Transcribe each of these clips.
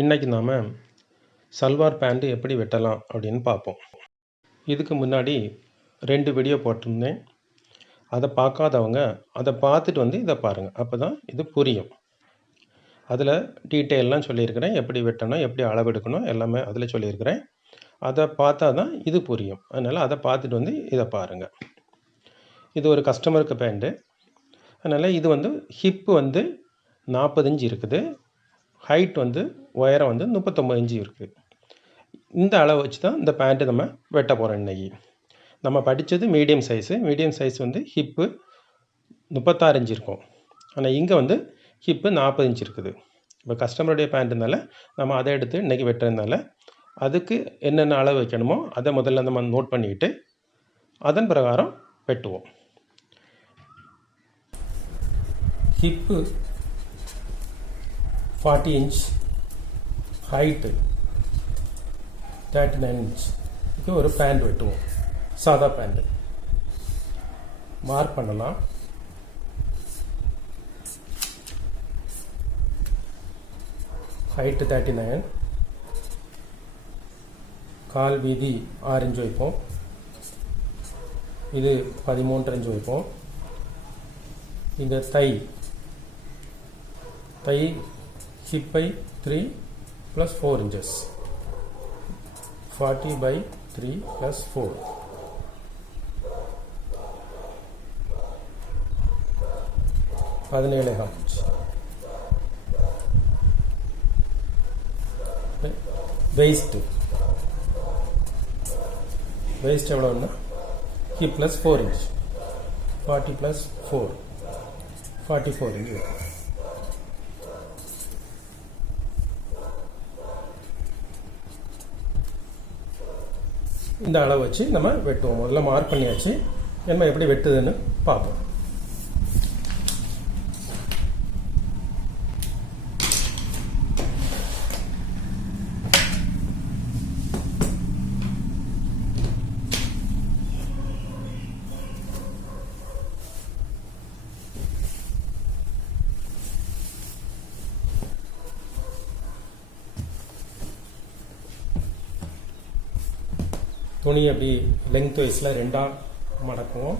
இன்றைக்கி நாம் சல்வார் பேண்ட்டு எப்படி வெட்டலாம் அப்படின்னு பார்ப்போம். இதுக்கு முன்னாடி 2 வீடியோ போட்டிருந்தேன். அதை பார்க்காதவங்க அதை பார்த்துட்டு இதை பாருங்கள். அப்போ தான் இது புரியும். அதில் டீட்டெயிலெலாம் சொல்லியிருக்கிறேன். எப்படி வெட்டணும், எப்படி அளவெடுக்கணும் எல்லாமே அதில் சொல்லியிருக்கிறேன். அதை பார்த்தா தான் இது புரியும். அதனால் அதை பார்த்துட்டு இதை பாருங்கள். இது ஒரு கஸ்டமருக்கு பேண்ட்டு. அதனால் இது ஹிப்பு 40 இன்ச் இருக்குது. ஹைட் உயரம் 39 இன்ச்சு இருக்குது. இந்த அளவு வச்சு தான் இந்த பேண்ட்டு நம்ம வெட்ட போகிறோம். இன்றைக்கி நம்ம படித்தது medium size. Medium size hip 36 inch இருக்கும். ஆனால் இங்கே ஹிப்பு 40 இன்ச் இருக்குது. இப்போ கஸ்டமருடைய பேண்ட்டுனால நம்ம அதை எடுத்து இன்றைக்கி வெட்டுறதுனால அதுக்கு என்னென்ன அளவு வைக்கணுமோ அதை முதல்ல நம்ம நோட் பண்ணிக்கிட்டு அதன் பிரகாரம் வெட்டுவோம். ஹிப்பு 40 இன்ச், ஹைட்டு 39 இன்ச் ஒரு பேண்ட் வெட்டுவோம். சாதா பேண்ட்டு மார்க் பண்ணலாம். ஹைட்டு 39, கால் வீதி 6 இன்ச் வைப்போம். இது 13 இன்ச் வைப்போம். இந்த தை ஹிப்பை 3 + 4 inches, 40/3 + 4, 17.5 inch. வெயிஸ்ட் எவ்வளோன்னா ஹிப் + 4 inch, 40 + 4, 44 inch இருக்கும். இந்த அளவு வச்சு நம்ம வெட்டுவோம். முதல்ல மார்க் பண்ணியாச்சு. நம்ம எப்படி வெட்டுதுன்னு பார்ப்போம். துணி அப்படி லெங்த் வைஸில் 2ஆக மடக்குவோம்.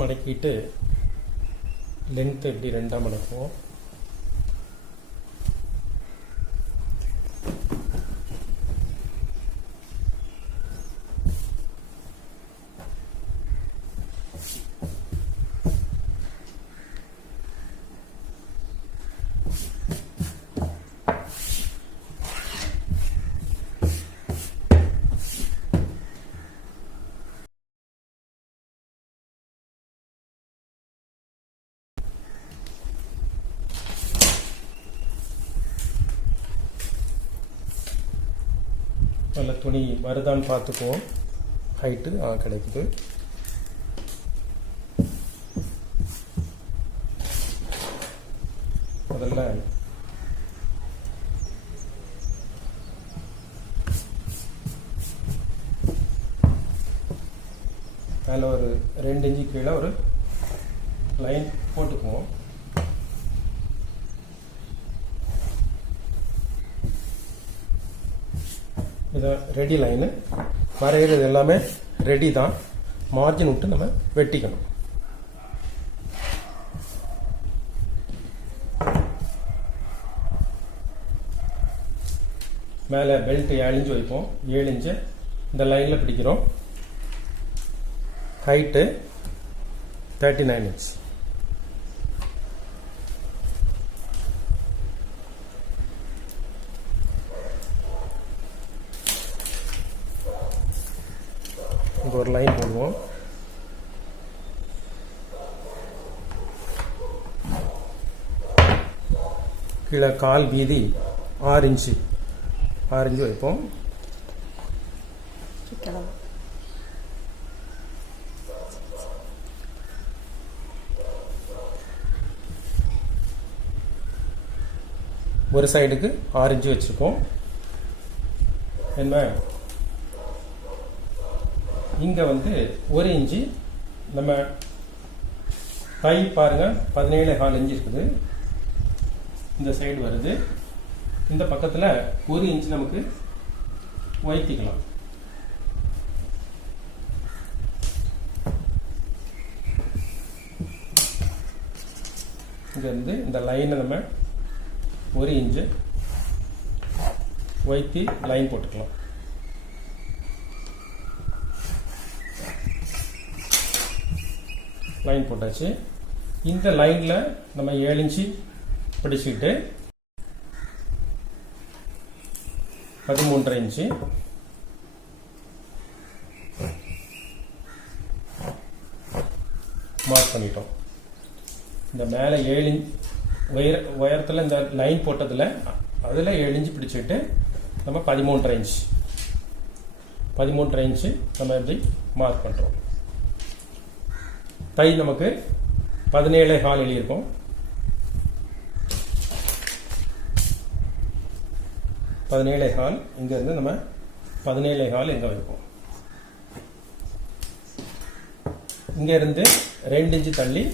மடக்கிட்டு லெங்த் இப்படி 2ஆக மடக்குவோம். நல்ல துணி வருதான்னு பார்த்துக்குவோம். ஹைட்டு கிடைக்குது. முதல்ல அதில் ஒரு 2 இன்ச்சு கீழே ஒரு லைன் போட்டுக்குவோம். இதான் ரெடி லைனு. வரைகிறது எல்லாமே ரெடி தான். மார்ஜின் விட்டு நம்ம வெட்டிக்கணும். மேலே பெல்ட் 7 இன்ச் வைப்போம். 7 இன்ச்சு இந்த லைனில் பிடிக்கிறோம். Height 39 inch. இங்கே ஒரு லைன் போடுவோம். கீழே கால் வீதி 6 இன்ச்சு வைப்போம். ஒரு சைடுக்கு 6 இன்ச்சு வச்சுருக்கோம். என்ன இங்கே வந்து 1 இன்ச்சு நம்ம கை பாருங்கள் 17.4 இன்ச்சு இருக்குது. இந்த சைடு வருது. இந்த பக்கத்தில் 1 இன்ச்சு நமக்கு வைத்திக்கலாம். இங்கேருந்து இந்த லைனை நம்ம 1 இன்ச்சு வைத்தி லைன் போட்டுக்கலாம். லைன் போட்டாச்சு. இந்த லைனில் நம்ம 7 இன்ச்சு பிடிச்சிக்கிட்டு 13.5 இன்ச்சு மார்க் பண்ணிட்டோம். இந்த மேலே 7 இன்ச் உயரத்தில் இந்த லைன் போட்டதில் அதில் 7 இன்ச்சு பிடிச்சிட்டு நம்ம 13.5 இன்ச்சு நம்ம எப்படி மார்க் பண்ணுறோம். தை நமக்கு 17.4 எழுதியிருக்கோம். 17.4 இங்கேருந்து நம்ம 17.4 எங்கே வைப்போம். இங்கேருந்து 2 இன்ச்சு தள்ளி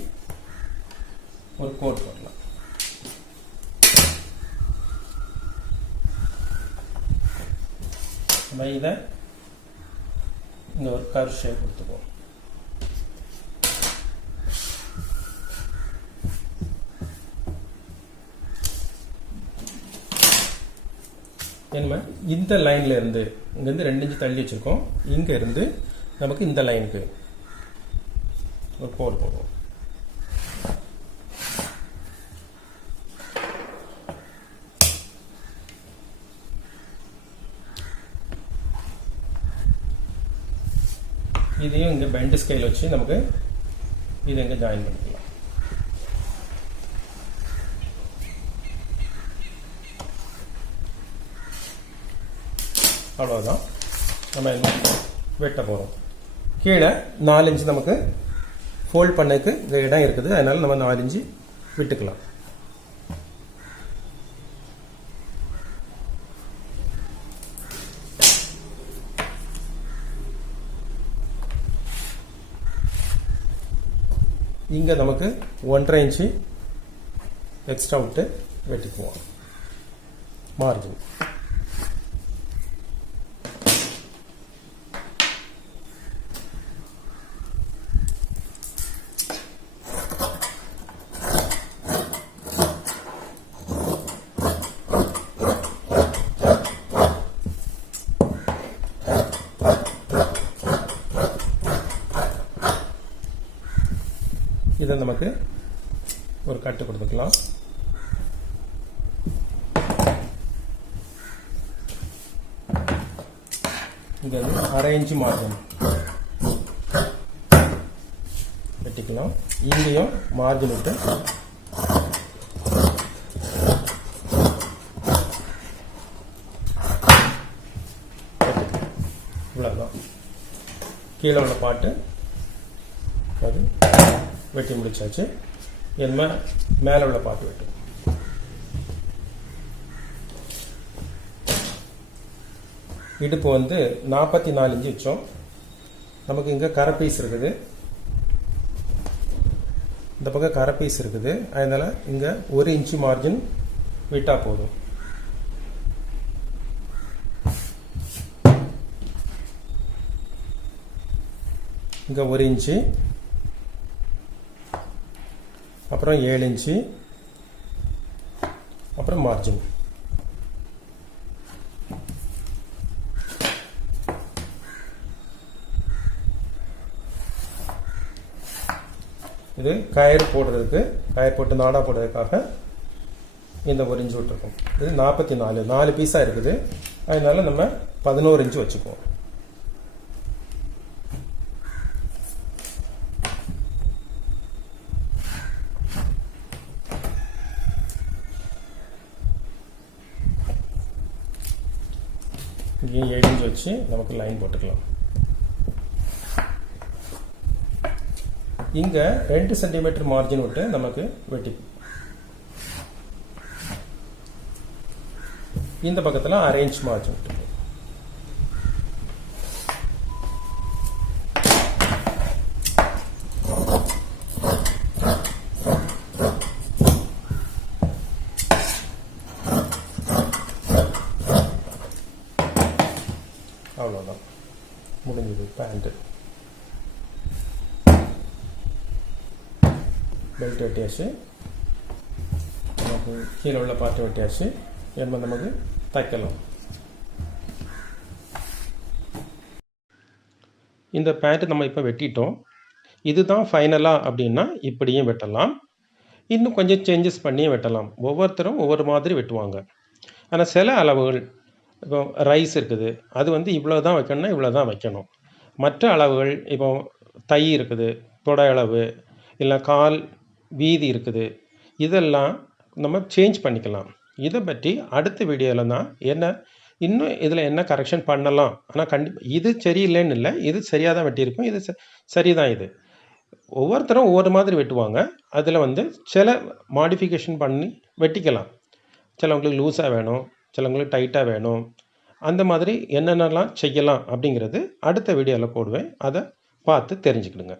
ஒரு கோட் போடலாம். நம்ம இதை இந்த ஒரு கர்வ் ஷேப் கொடுத்துக்குவோம். என்ன இந்த லைன்ல இருந்து இங்கேருந்து 2 இன்ச்சு தள்ளி வச்சிருக்கோம். இங்க இருந்து நமக்கு இந்த லைனுக்கு ஒரு கோடு போடுவோம். இதையும் இங்கே பெண்ட் ஸ்கேல் வச்சு நமக்கு இதை இங்கே ஜாயின் பண்ணிக்கலாம். அவ்வளோதான். நம்ம என்ன வெட்ட போகிறோம். கீழே 4 இன்ச்சு நமக்கு ஃபோல்ட் பண்ணதுக்கு இந்த இடம் இருக்குது. அதனால நம்ம 4 இன்ச்சு விட்டுக்கலாம். இங்கே நமக்கு 1.5 இன்ச்சு எக்ஸ்ட்ரா விட்டு வெட்டிக்குவோம். மார்ஜின் இதை நமக்கு ஒரு கட்டு கொடுத்துக்கலாம். இங்க 1/2 இன்ச்சு மார்ஜின் வெட்டிக்கலாம். இங்கேயும் மார்ஜின் விட்டு இவ்வளவுதான். கீழே உள்ள பாட்டு அது வெட்டி முடிச்சாச்சு. என்ன மேலே உள்ள பாட்டு வெட்டும். இடுப்பு வந்து 44 இன்ச்சு வச்சோம். நமக்கு இங்கே கரை பீஸ் இருக்குது. இந்த பக்கம் கரை பீஸ் இருக்குது. அதனால இங்கே 1 இன்ச்சு மார்ஜின் விட்டா போதும். இங்கே 1 இன்ச்சு, அப்புறம் 7 இன்ச்சு, அப்புறம் மார்ஜின். இது கயிறு போடுறதுக்கு, கயிறு போட்டு நாடா போடுறதுக்காக இந்த 1 இன்ச்சு விட்டுருக்கோம். இது 44 4 பீஸாக இருக்குது. அதனால நம்ம 11 இன்ச்சு வச்சுக்குவோம். இங்கேயும் 7 இன்ச்சு வச்சு நமக்கு லைன் போட்டுக்கலாம். இங்க 2 சென்டிமீட்டர் மார்ஜின் விட்டு நமக்கு வெட்டி இந்த பக்கத்தில் அரேஞ்ச் மார்ஜின். அவ்வளோதான், முடிஞ்சது. பேண்ட்டு பெல்ட் வெட்டியாச்சு, நமக்கு கீழே உள்ள பார்ட்டு வெட்டியாச்சு. என்ன நமக்கு தைக்கலாம். இந்த பேண்ட்டு நம்ம இப்போ வெட்டிட்டோம். இதுதான் ஃபைனலாக அப்படின்னா இப்படியும் வெட்டலாம், இன்னும் கொஞ்சம் சேஞ்சஸ் பண்ணியும் வெட்டலாம். ஒவ்வொருத்தரும் ஒவ்வொரு மாதிரி வெட்டுவாங்க. ஆனால் சில அளவுகள், இப்போ ரைஸ் இருக்குது, அது வந்து இவ்வளோ தான் வைக்கணும்னா இவ்வளோ தான் வைக்கணும். மற்ற அளவுகள், இப்போ தை இருக்குது, தொடை அளவு, இல்லை கால் வீதி இருக்குது, இதெல்லாம் நம்ம சேஞ்ச் பண்ணிக்கலாம். இதை பற்றி அடுத்த வீடியோவில் தான் இன்னும் இதில் என்ன கரெக்ஷன் பண்ணலாம். ஆனால் கண்டிப்பாக இது சரியில்லைன்னு இல்லை, இது சரியாக தான் வெட்டியிருக்கும், இது சரிதான். இது ஒவ்வொருத்தரும் ஒவ்வொரு மாதிரி வெட்டுவாங்க. அதில் வந்து சில மாடிஃபிகேஷன் பண்ணி வெட்டிக்கலாம். சிலவங்களுக்கு லூஸாக வேணும், சிலவங்களுக்கு டைட்டாக வேணும். அந்த மாதிரி என்னென்னலாம் செய்யலாம் அப்படிங்கிறது அடுத்த வீடியோவில் போடுவேன். அதை பார்த்து தெரிஞ்சுக்கிடுங்க.